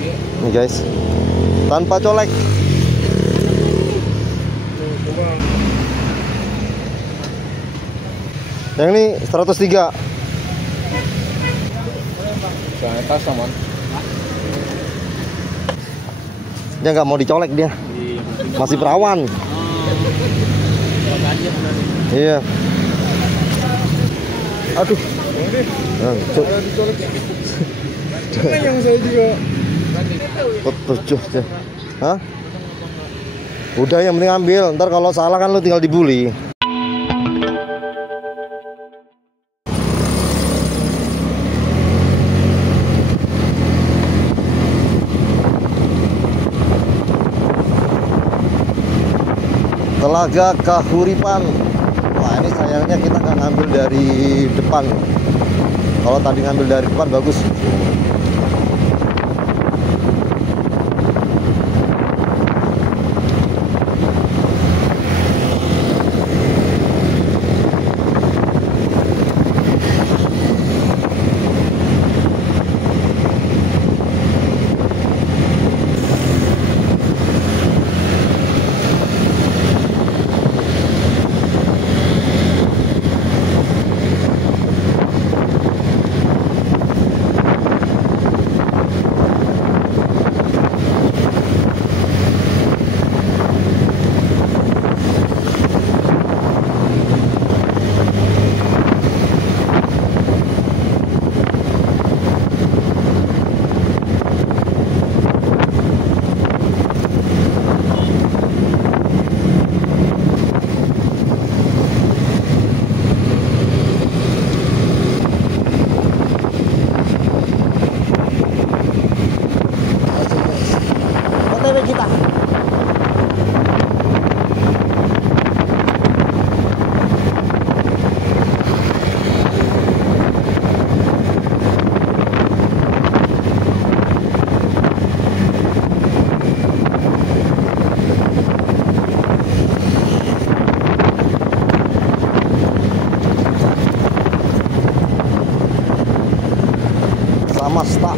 Nih guys, tanpa colek. Yang ini 103. atas sama. Dia nggak mau dicolek dia. Masih perawan. Iya. Aduh. Yang saya juga. Tujuh deh. Hah? Udah yang penting ambil. Ntar kalau salah kan lu tinggal dibully. Telaga Kahuripan. Wah, ini sayangnya kita nggak ngambil dari depan. Kalau tadi ngambil dari depan bagus. OTW kita. Samasta.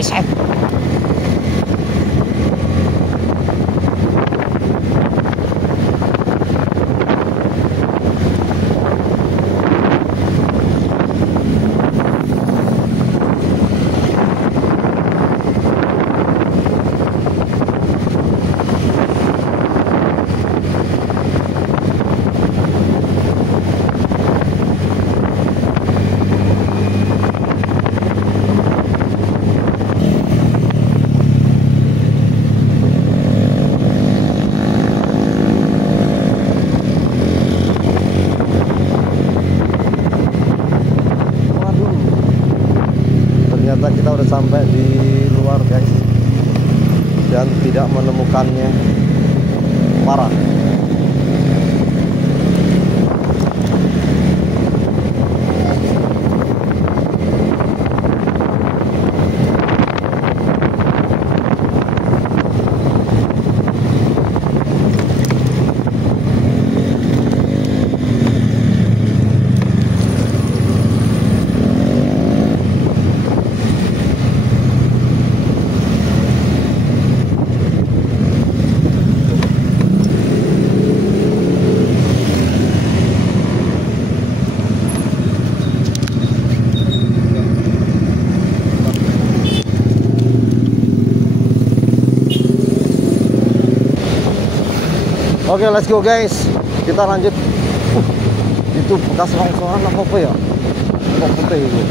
Chef. Ternyata kita udah sampai di luar guys, dan tidak menemukannya. Parah. Oke, let's go guys. Kita lanjut. Itu bekas longsoran apa ya? Kok putih itu.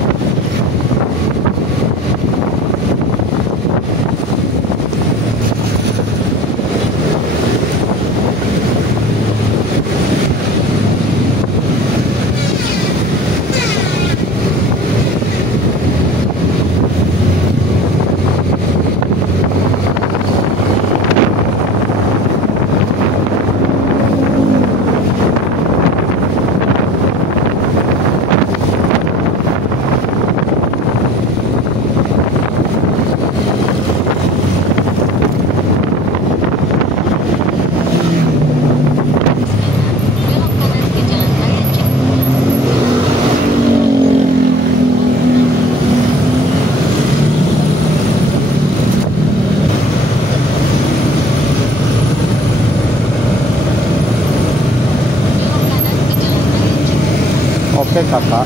Oke kakak.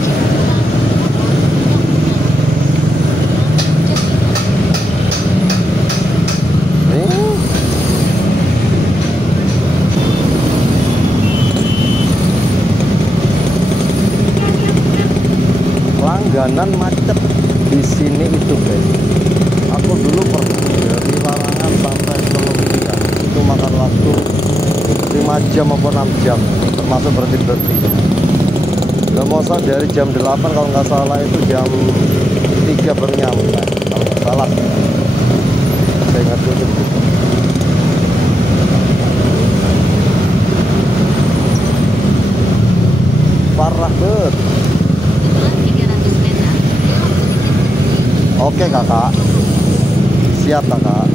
Langganan macet di sini itu guys. Aku dulu pernah dari Larangan sampai ke Lumpia itu makan waktu 5 jam maupun 6 jam termasuk berhenti. Gak mau salah dari jam 8 kalau nggak salah itu jam 3 baru nyampe kalau nggak salah. Saya ingat dulu. Parah banget. Oke kakak. Siap kakak.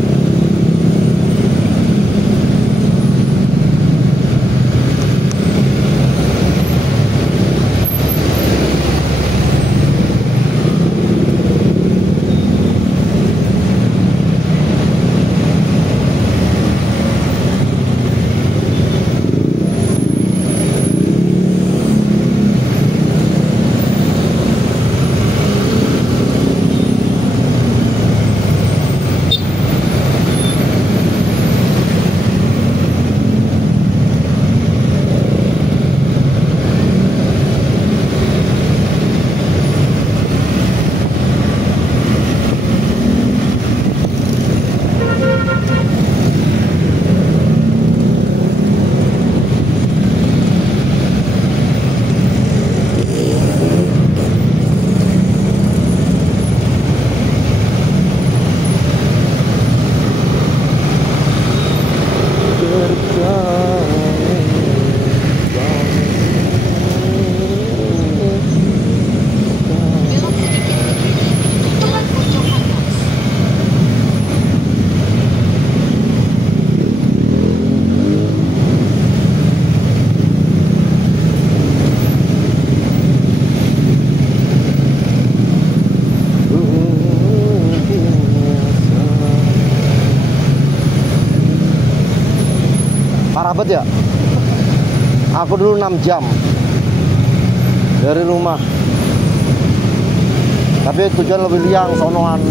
Parah banget ya. Aku dulu 6 jam dari rumah. Tapi tujuan lebih liang, sonoan.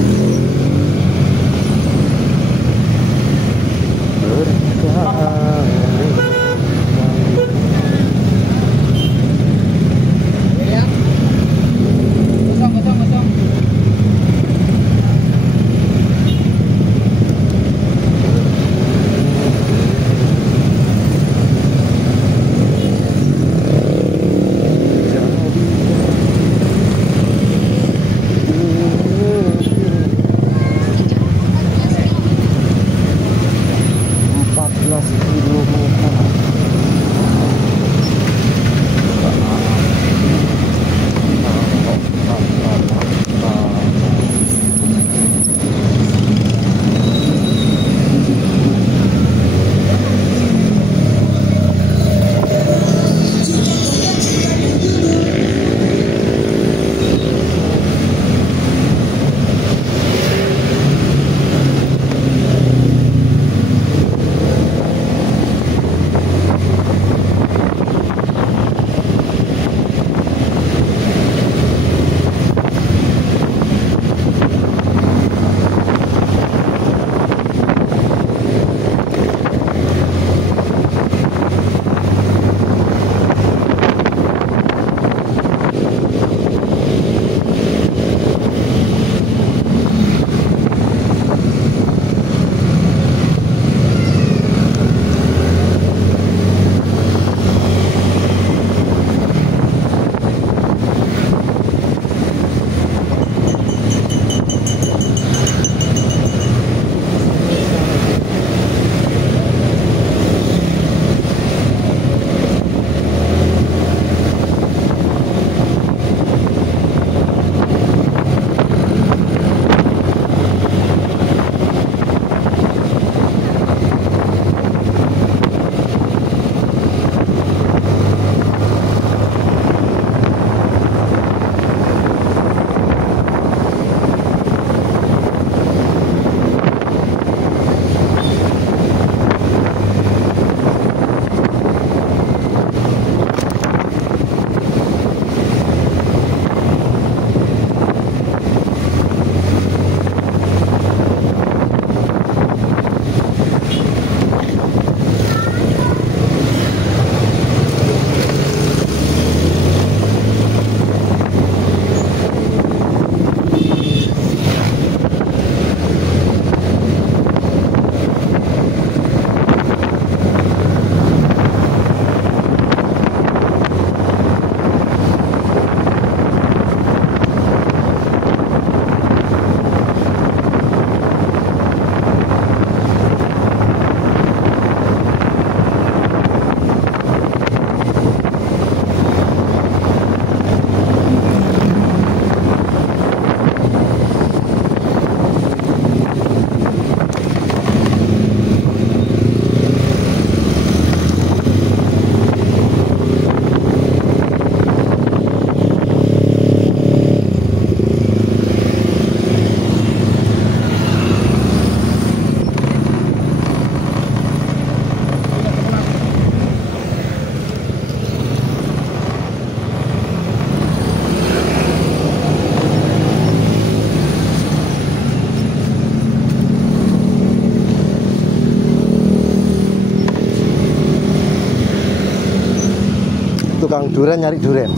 tukang duren nyari duren.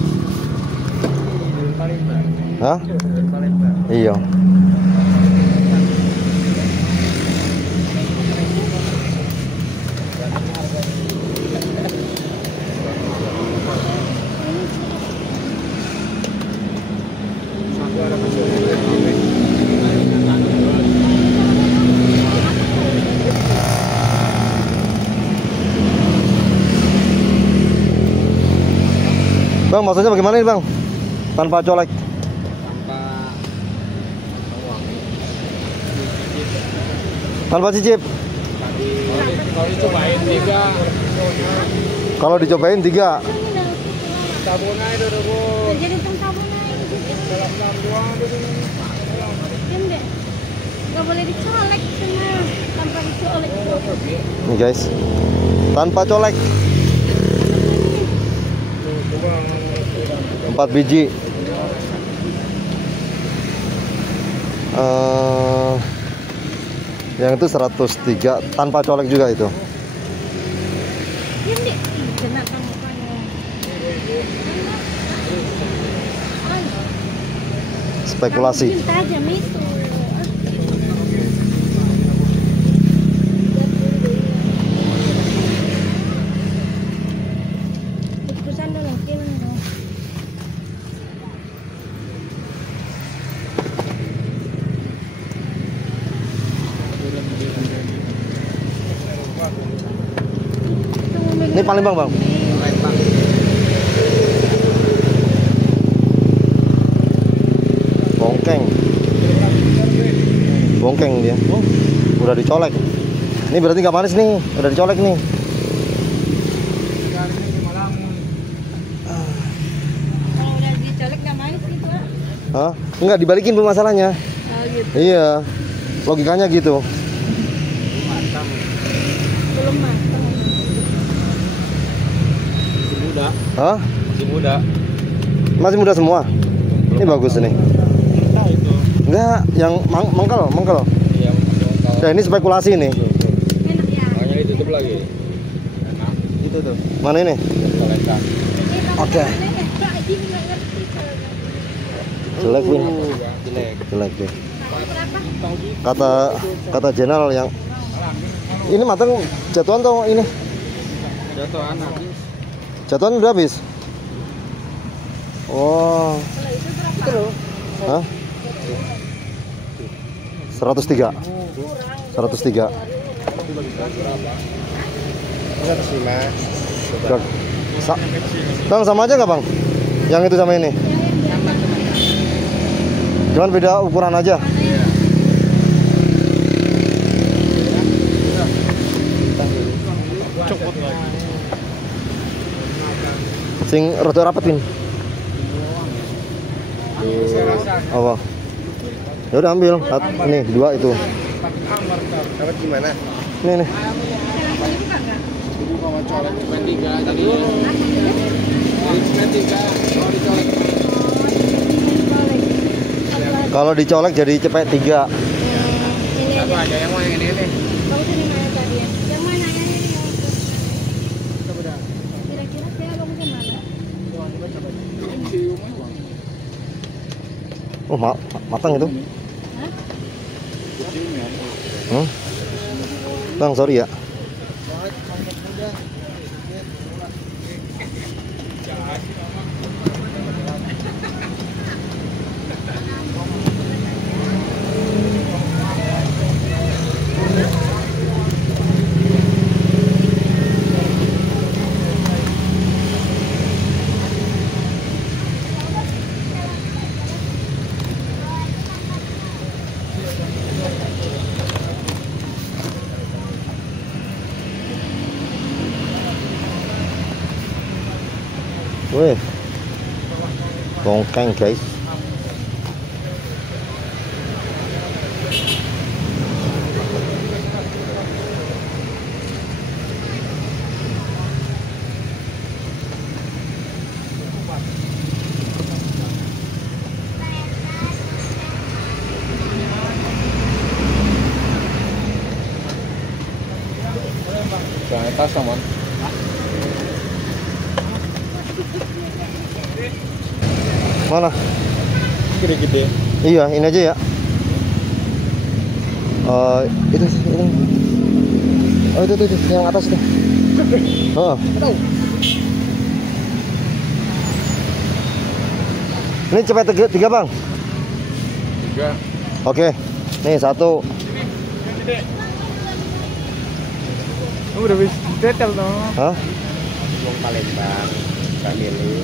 Palembang. Hah? Palembang. Iya. Satu ada masuk. Bang, maksudnya bagaimana ini, Bang? Tanpa colek. Tanpa cicip. Kalau dicobain 3. Kalau dicobain 3. Sabun aja dulu, Bu. Jadi sabun aja. Dalam doang dulu. Diam deh. Gak boleh dicolek semua. Tanpa dicolek. Nih guys, tanpa colek. 4 biji. Yang itu 103 tanpa colek juga itu. Diam deh. Kena kamu kan. Spekulasi. Cinta aja itu. Putusan dulu mungkin. Ini Palembang, Bang. Bongkeng. Bongkeng dia. Oh, udah dicolek. Ini berarti nggak manis nih, udah dicolek nih. Kalau udah dicolek gak manis gitu. Hah? Enggak dibalikin Bu masalahnya. Oh gitu. Iya. Logikanya gitu. Belum matang. Masih muda. Hah? Masih muda. Masih muda semua. Ini bagus ini. Entah itu. Enggak, yang mangkal. Iya, kalau Nah, ini spekulasi nih. Enak ya. makanya ditutup lagi. Enak. Itu tuh. Mana ini? Colekan. Oke. Jelek, Win. Jelek. Jelek deh. Berapa? Kata general yang ini matang jatuhan tuh ini. Jatuh anak. Jatuhan udah habis. Oh. Kalau itu berapa? Hah? 103. 103. 105. Bang, sama aja nggak, Bang? Yang itu sama ini? Cuman beda ukuran aja. Copot lagi. Sing rada rapet, Win. Apa? Ya udah ambil. Nih, 2 itu. Dapat gimana? Nih. Ibu bawa colek cuma 3 tadi. Jadi cuma 3. Kalau dicolek Kalau dicolek jadi cepet 3. Ini satu aja. aja yang mau yang ini nih. Bagus ini mana tadi ya? Yang mana yang ini? Kira-kira saya bagus yang mana? Oh, matang itu. Hah? Bang, sorry ya. Wih, bongkeng guys. Jangan tas, Mon. Mana? Gede-gede. Iya, ini aja ya. Itu. Oh, itu yang atas itu. Oh. Ini cepet tiga bang. 3. Oke. Nih 1. Udah bisa detail dong. Hah? Wong Palembang, Kak Mili.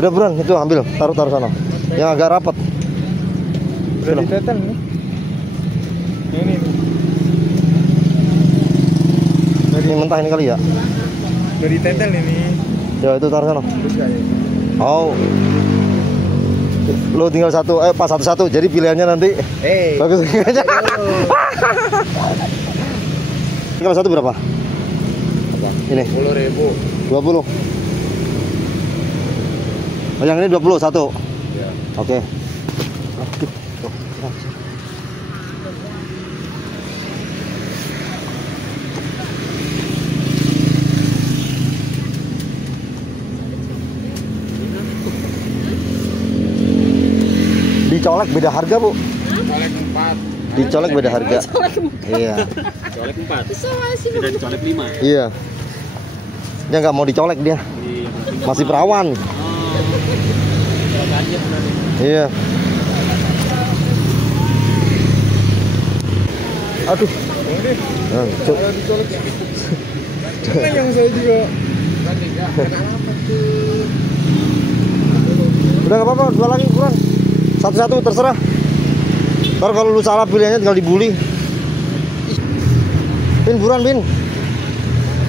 Udah buruan itu ambil, taruh sana. Yang agak rapat. Udah ditetel nih. Ini. Ini mentah ini kali ya. Udah ditetel ini. Ya itu taruh sana. Terus ya. Oh. Lo tinggal pas satu. Jadi pilihannya nanti. Bagus aja. Kalau satu berapa? Apa? Ini 10.000. 20. Oh, yang ini 20 satu. Ya. Oke. Dicolek beda harga, Bu. Colek 4. Dicolek beda harga. Iya. Colek 4. Soalnya sih Tidak dicolek 5 ya? Iya. Dia nggak mau dicolek dia. Masih perawan. Iya. Aduh. Nah, dicolek. Nah, yang saya juga. Udah nggak apa-apa, dua lagi kurang. Satu-satu terserah. Ntar kalau lu salah pilihannya tinggal dibully. Pin, buruan Pin.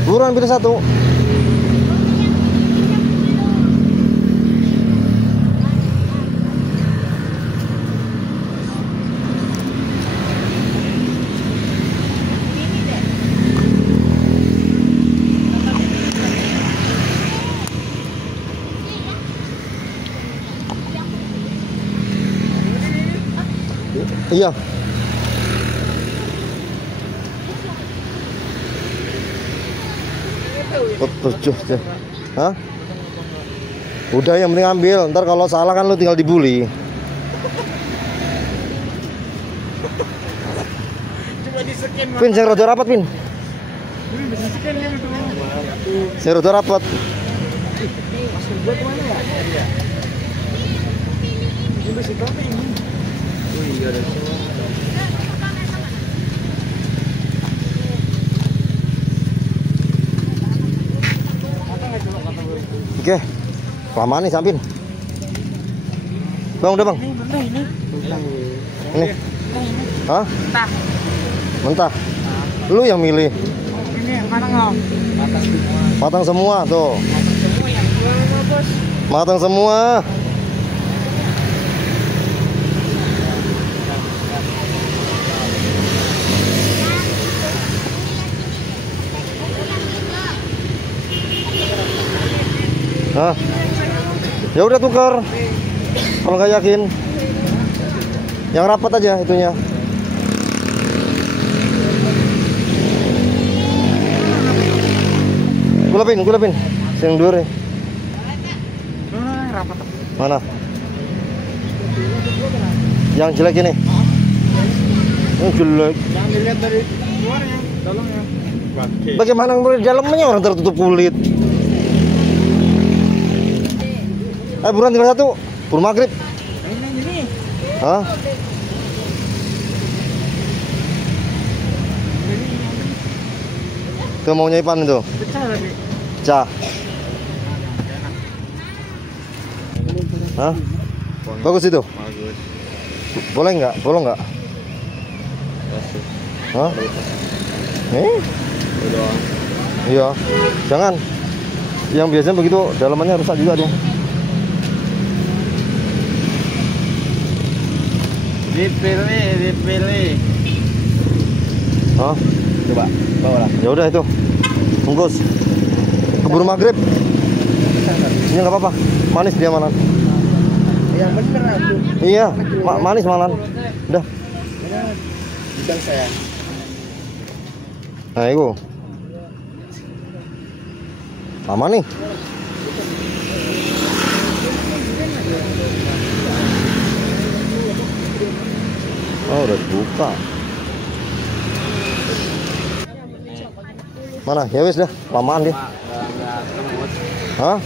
Buruan pilih satu. Iya. Tujuh deh. Hah? Udah yang penting ambil. Ntar kalau salah kan lu tinggal dibully. Coba di-scan. Pin, saya roda rapat, Pin. Ini bisa scan yang itu. Saya roda rapat. Masuk gua kemana ya? Ini bisa topi ini. Oh iya ada semua. Oke. Kelamaan nih Sampin. Bang, udah Bang. Ini. Hah? Mentah. Mentah. Lu yang milih. Ini matang nggak? Matang semua. Matang semua tuh. Semua yang gua bos. Matang semua. Hah? Ya udah tukar. Kalau nggak yakin, yang rapat aja itunya. Gulapin. Yang dua deh. Rapat. Mana? Yang jelek ini. Yang jelek. Jangan dilihat dari luarnya, dalamnya. Bagaimana ngelihat dalamnya, orang tertutup kulit. Buruan tinggal satu. Buru maghrib. Ini. Hah? Tuh mau Ipan itu. Pecah tadi. Pecah. Hah? Bagus itu. Bagus. Boleh nggak? Bolong nggak? Hah? Udah. Iya. Jangan. Yang biasanya begitu dalamannya rusak juga dia. Dipilih. Hah? Coba, bawa lah. Ya udah itu. Bungkus. Keburu maghrib. Ini nggak apa-apa. Manis dia malan. Yang bener aku. Iya, manis malan. Udah. Bidang saya. Nah, itu. Lama nih. Oh, udah buka. Mana? Ya wis dah, lamaan dia. Nggak tembus. Hah?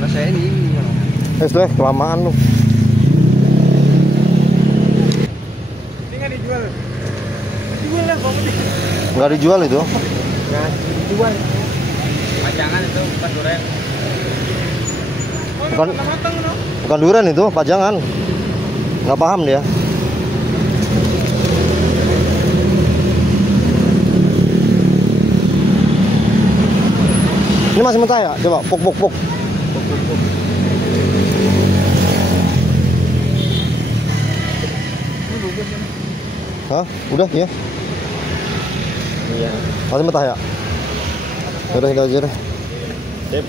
Masa ini Wis deh, kelamaan lu. ini nggak dijual. Dijual lah kamu. Nggak dijual itu. Nggak dijual. Pajangan itu bukan duren. Bukan, bukan durian itu, pajangan. Nggak paham dia. Ini masih mentah ya? Coba puk. Hah? Udah ya? Iya. Masih mentah ya? Udah kita aja deh. Sip.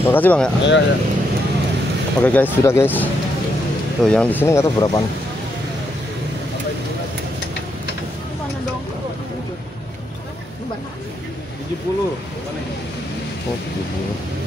Terima kasih bang ya. Iya. Oke guys, sudah guys. Tuh yang di sini nggak tahu berapaan. Mana dong? 70. Oh, 70.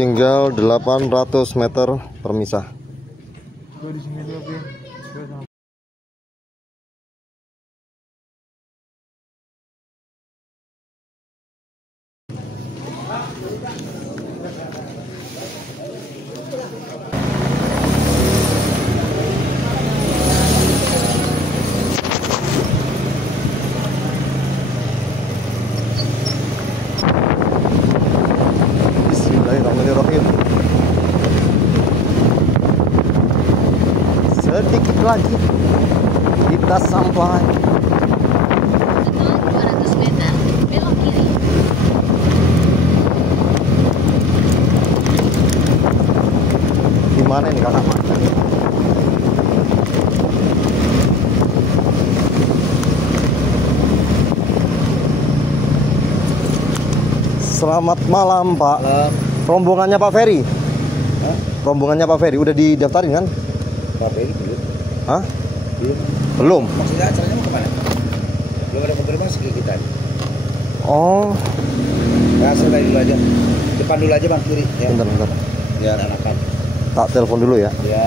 Tinggal 800 meter permisah. Bismillahirrahmanirrahim. Sedikit lagi kita sampai. Setelah 200 meter, belok kiri. Gimana ini kakak? Selamat malam Pak. Rombongannya Pak Ferry. Rombongannya Pak Ferry udah didaftarin kan? Pak Ferry belum. Hah? Belum. Belum. Maksudnya acaranya mau kemana? Belum ada konfirmasi ke kita. Oh, Ya, selesai dulu aja. Depan dulu aja bang, kiri. Ya. bentar. Biar enakan. Tak telepon dulu ya. Ya.